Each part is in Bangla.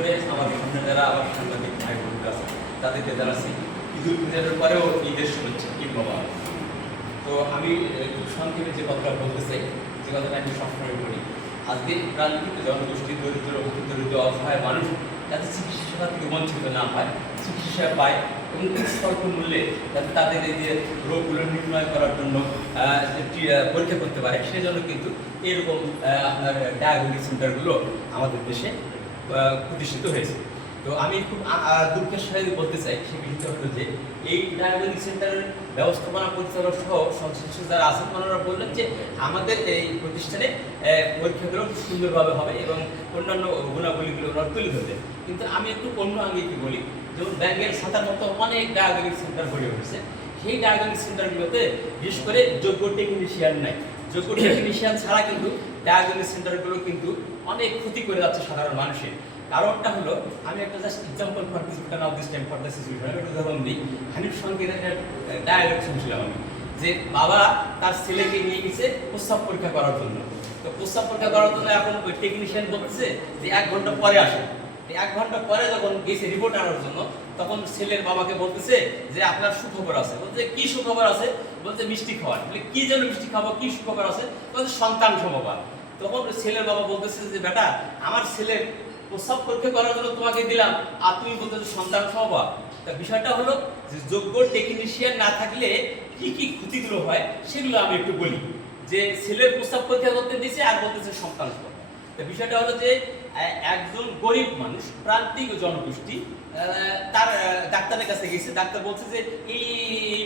করে আমার সামনে যারা আমার সাংবাদিক ভাই বোনরা আছে, তাদেরকে যারা জানাচ্ছি ঈদুল ফিতরের পরেও ঈদের শুভেচ্ছা ঈদ মোবারক তো আমি সংক্ষেপে যে কথাটা বলতে চাই, যে কথাটা আমি সবসময় বলি, আজকে প্রান্তিক জনগোষ্ঠী, দরিদ্র দরিদ্র অসহায় মানুষ যাতে চিকিৎসা সেবা থেকে বঞ্চিত না হয়, চিকিৎসা পায় এবং খুব স্বল্প মূল্যে যাতে তাদের এই যে রোগগুলো নির্ণয় করার জন্য পরীক্ষা করতে পারে সেই জন্য কিন্তু এরকম আপনার ডায়াগনস্টিক সেন্টারগুলো আমাদের দেশে প্রতিষ্ঠিত হয়েছে। তো আমি খুব দুঃখের সাথে বলতে চাই সে বিষয়টা হলো যে, এই ডায়াগনস্টিক সেন্টারের ব্যবস্থাপনা পরিচালক সহ সংশ্লিষ্ট যারা আছেন, ওনারা বললেন যে, আমাদের এই প্রতিষ্ঠানে পরীক্ষাগুলো খুব সুন্দরভাবে হবে এবং অন্যান্য গুণাবলীগুলো ওনারা তুলে ধরবে কিন্তু আমি একটু অন্য আঙ্গিকে বলি, যেমন ব্যাঙ্গের সাতার মতো অনেক ডায়াগনস্টিক সেন্টার গড়ে উঠেছে। সেই ডায়াগনস্টিক সেন্টারগুলোতে বিশেষ করে যোগ্য টেকনিশিয়ান নাই। যোগ্য টেকনিশিয়ান ছাড়া কিন্তু ডায়াগনস্টিক সেন্টারগুলো কিন্তু অনেক ক্ষতি করে যাচ্ছে সাধারণ মানুষের। কারণটা হলো, আমি একটা just example for this now this time for the situation একটা উদাহরণ দিই। হানিফ সঙ্গে একটা ডায়ালগ শুনছিলাম আমি, যে বাবা তার ছেলেকে নিয়ে গেছে প্রস্তাব পরীক্ষা করার জন্য। তো প্রস্তাব পরীক্ষা করার জন্য এখন ওই টেকনিশিয়ান বলতেছে যে এক ঘণ্টা পরে আসে। এক ঘণ্টা পরে যখন গেছে রিপোর্ট আনার জন্য, তখন ছেলের বাবাকে বলতেছে যে, আপনার সুখবর আছে। বলতে কি সুখবর আছে? বলতে মিষ্টি খাওয়ার। বলে, কি যেন মিষ্টি খাব কি সুখবর আছে? বলতে সন্তান সমবাদ তখন ছেলের বাবা বলতেছে যে, বেটা, আমার প্রস্তাব পরীক্ষা করার জন্য তোমাকে দিলাম, আর তুমি সন্তান সমবাদ তা বিষয়টা হলো যে, যোগ্য টেকনিশিয়ান না থাকলে কি কি ক্ষতিগুলো হয়, সেগুলো আমি একটু বলি। যে, ছেলের প্রস্তাব পরীক্ষা করতে দিয়েছে আর বলতেছে সন্তান সমবাদ তা বিষয়টা হলো যে একজন গরিব মানুষ, প্রান্তিক জনগোষ্ঠী তার ডাক্তারের কাছে গেছে। ডাক্তার বলছে যে, এই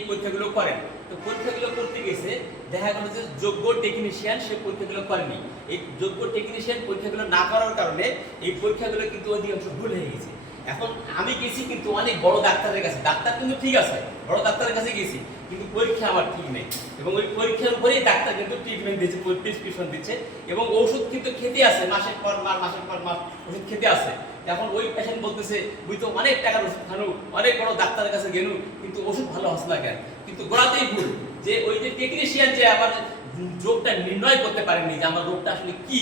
পরীক্ষাগুলো করেন। তো পরীক্ষাগুলো করতে গেছে, দেখা গেল যে যোগ্য টেকনিশিয়ান সে পরীক্ষাগুলো করেনি। এই যোগ্য টেকনিশিয়ান পরীক্ষাগুলো না করার কারণে এই পরীক্ষাগুলো কিন্তু অধিকাংশ ভুল হয়ে গেছে। এখন আমি গেছি কিন্তু অনেক বড় ডাক্তারের কাছে। ডাক্তার কিন্তু ঠিক আছে, বড় ডাক্তারের কাছে গেছি। কিন্তু পরীক্ষা আমার ঠিক নেই। এবং ওই পরীক্ষার উপরেই ডাক্তার কিন্তু ট্রিটমেন্ট দিচ্ছে প্রেসক্রিপশন দিচ্ছে এবং ওষুধ কিন্তু খেতে আছে মাসের পর মাস, মাসের পর মাস ওষুধ খেতে আছে এখন ওই পেশেন্ট বলতেছে বুঝ তো অনেক টাকার ওষুধ খানু, অনেক বড় ডাক্তারের কাছে গেলু কিন্তু ওষুধ ভালো হচ্ছে না কেন? কিন্তু গোড়াতেই ভুল, যে ওই যে টেকনিশিয়ান যে আমার রোগটা নির্ণয় করতে পারেনি, যে আমার রোগটা আসলে কি,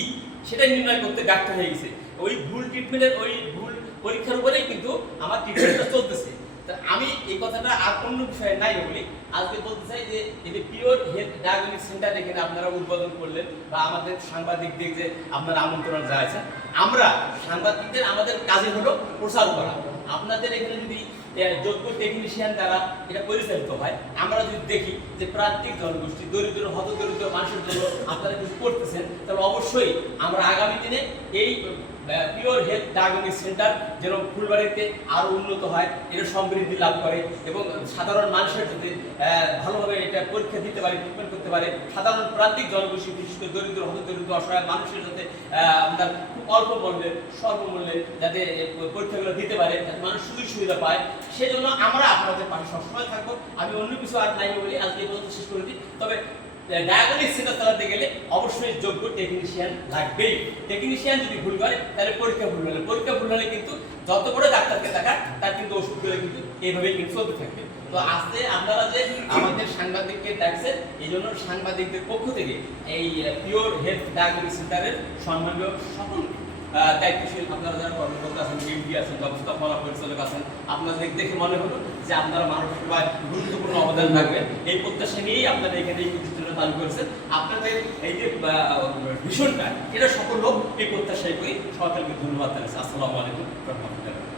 সেটা নির্ণয় করতে ব্যর্থ হয়ে গেছে। ওই ভুল ট্রিটমেন্টের ওই ভুল পরীক্ষার উপরেই কিন্তু আমার ট্রিটমেন্টটা চলতেছে। আমি এই কথাটা আর অন্য বিষয়ে নাই বলি। আজকে বলতে চাই যে এই পিওর হেলথ ডায়াগনস্টিক সেন্টার এখানে আপনারা উদ্বোধন করলেন বা আমাদের সাংবাদিকদের যে আপনারা আমন্ত্রণ জানাচ্ছেন আমরা সাংবাদিকদের আমাদের কাজে হলো প্রচার করা। আপনাদের এখানে যদি যোগ্য টেকনিশিয়ান দ্বারা এটা পরিচালিত হয়, আমরা যদি দেখি যে প্রান্তিক জনগোষ্ঠী, দরিদ্র হত দরিদ্র মানুষের জন্য আপনারা কিছু করতেছেন, তাহলে অবশ্যই আমরা আগামী দিনে এই পিওর হেলথ ডায়াগনস্টিক সেন্টার যেন ফুলবাড়িতে আরও উন্নত হয়, এটা সমৃদ্ধি লাভ করে এবং সাধারণ মানুষের যাতে ভালোভাবে এটা পরীক্ষা দিতে পারে ট্রিটমেন্ট করতে পারে, সাধারণ প্রান্তিক জনগোষ্ঠী, বিশেষ করে দরিদ্র হত দরিদ্র, অসহায় মানুষের যাতে আপনার খুব অল্প মূল্যে, স্বল্পমূল্যে যাতে পরীক্ষাগুলো দিতে পারে, যাতে মানুষ সুযোগ সুবিধা পায়, সেজন্য আমরা আপনাদের পাশে সবসময় থাকব। আমি অন্য কিছু আর নাই বলি আজকে পর্যন্ত শেষ করে দিই। তবে ডায়াগনিক চালাতে গেলে অবশ্যই যোগ্য টেকনিশিয়ান লাগবেই। টেকনিশিয়ান যদি ভুল করে, তাহলে পরীক্ষা ভুল হলে। পরীক্ষা ভুল হলে কিন্তু যত বড় ডাক্তারকে দেখা তার কিন্তু ওষুধগুলো কিন্তু কিন্তু চলতে থাকবে। তো আজকে আপনারা যে আমাদের সাংবাদিককে ডাকছেন এই জন্য সাংবাদিকদের পক্ষ থেকে এই পিওর হেলথ ডায়াগনিক সেন্টারের সম্মানীয় সকল দায়িত্বশীল আপনারা যারা কর্মকর্তা আছেন আছেন পরিচালক আছেন, আপনাদের দেখে মনে হলো যে আপনারা মানব সেবায় গুরুত্বপূর্ণ অবদান রাখবেন। এই প্রত্যাশা নিয়েই আপনারা এখানে চালু করেছেন। আপনাদের এই যে ভীষণটা, এটা সকল লোক এই প্রত্যাশায় করি। সরকারকে ধন্যবাদ জানাচ্ছি। আসসালামু আলাইকুম, রহমতুল্লাহ।